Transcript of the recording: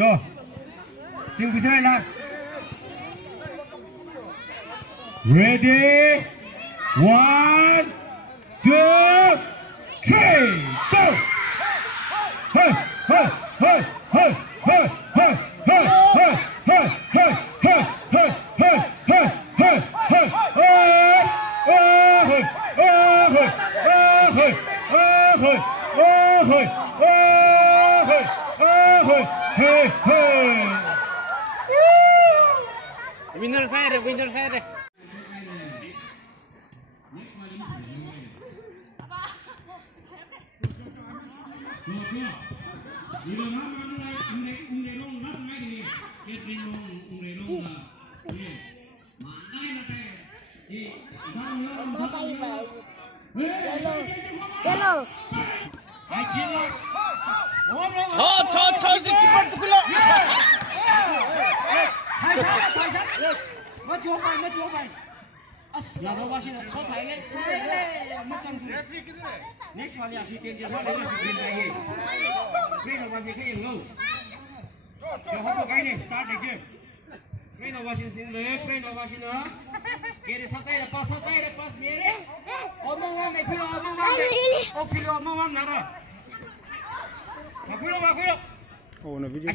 Cho siêu phía dưới là ready 1 2 3 go hey hey hey hey hey hey hey hey hey hey hey hey hey hey hey hey Winner saya deh. Yellow. 저 기쁜 뚜클러. Oh, na video